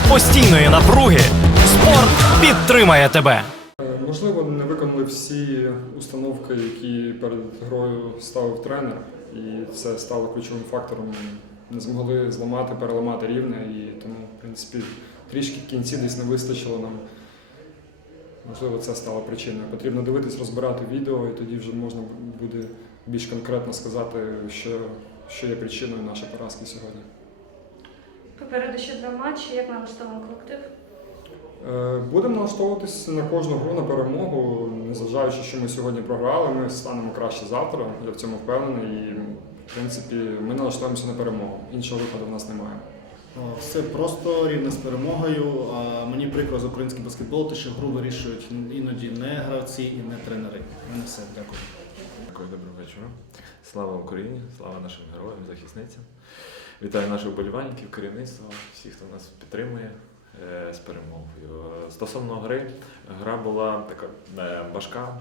серед постійної напруги спорт підтримає тебе. Можливо, не виконали всі установки, які перед грою ставив тренер, і це стало ключовим фактором. Не змогли зламати, переламати рівне, і тому, в принципі, трішки в кінці десь не вистачило нам. Можливо, це стало причиною. Потрібно дивитись, розбирати відео, і тоді вже можна буде більш конкретно сказати, що, що є причиною нашої поразки сьогодні. Попереду ще два матчі. Як налаштований колектив? Е, Будемо налаштовуватись на кожну гру на перемогу, незважаючи, що ми сьогодні програли, ми станемо краще завтра. Я в цьому впевнений. І в принципі ми налаштуємося на перемогу. Іншого виходу в нас немає. Все просто рівне з перемогою. А мені прикро за український баскетбол, те, що гру вирішують іноді не гравці і не тренери. Мене все, дякую. Дякую, доброго вечора. Слава Україні, слава нашим героям, захисницям. Вітаю наших вболівальників, керівництва, всіх, хто нас підтримує е, з перемогою. Стосовно гри, гра була така е, важка,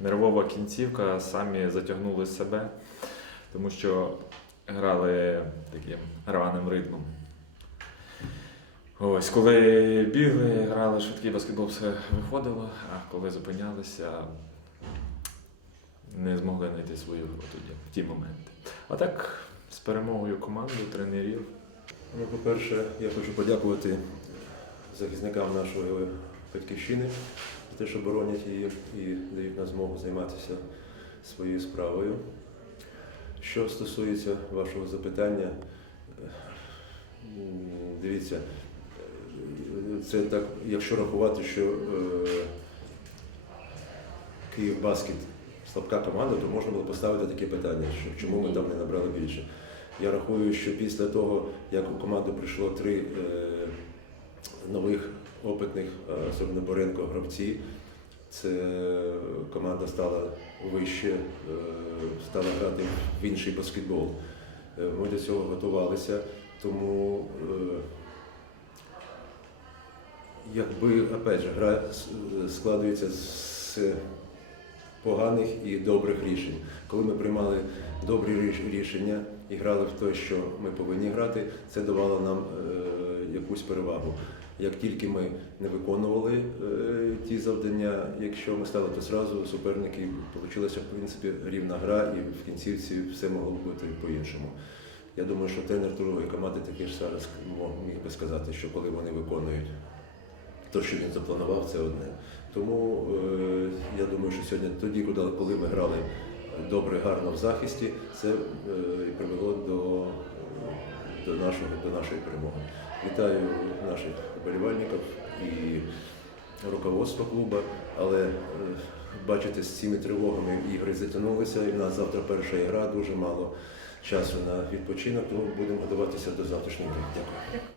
нервова кінцівка, самі затягнули себе, тому що грали таким рваним ритмом. Ось, коли бігли, грали швидкий баскетбол, все виходило, а коли зупинялися, не змогли знайти свою гру тоді, в ті моменти. А так, з перемогою команди, тренерів, Ну, по-перше, я хочу подякувати захисникам нашої батьківщини за те, що боронять її і дають нам змогу займатися своєю справою. Що стосується вашого запитання, дивіться, це так, якщо рахувати, що е, Київ Баскет слабка команда, то можна було поставити таке питання, що чому ми там не набрали більше. Я рахую, що після того, як у команду прийшло три е, нових опитних, е, особливо Боренко, гравці, це команда стала вище, е, стала грати в інший баскетбол. Е, Ми до цього готувалися, тому е, якби опять же, гра с- складується з поганих і добрих рішень. Коли ми приймали добрі рішення і грали в те, що ми повинні грати, це давало нам е, якусь перевагу. Як тільки ми не виконували е, ті завдання, якщо ми стали, то зразу суперники получилася в принципі рівна гра, і в кінцівці все могло бути по-іншому. Я думаю, що тренер другої команди таки ж зараз міг би сказати, що коли вони виконують те, що він запланував, це одне. Тому е, я сьогодні тоді, коли, ми грали добре, гарно в захисті, це е, і привело до, до, нашого, до нашої перемоги. Вітаю наших вболівальників і руководство клубу, але е, бачите, з цими тривогами ігри затягнулися, і в нас завтра перша гра, дуже мало часу на відпочинок, тому будемо готуватися до завтрашньої гри. Дякую.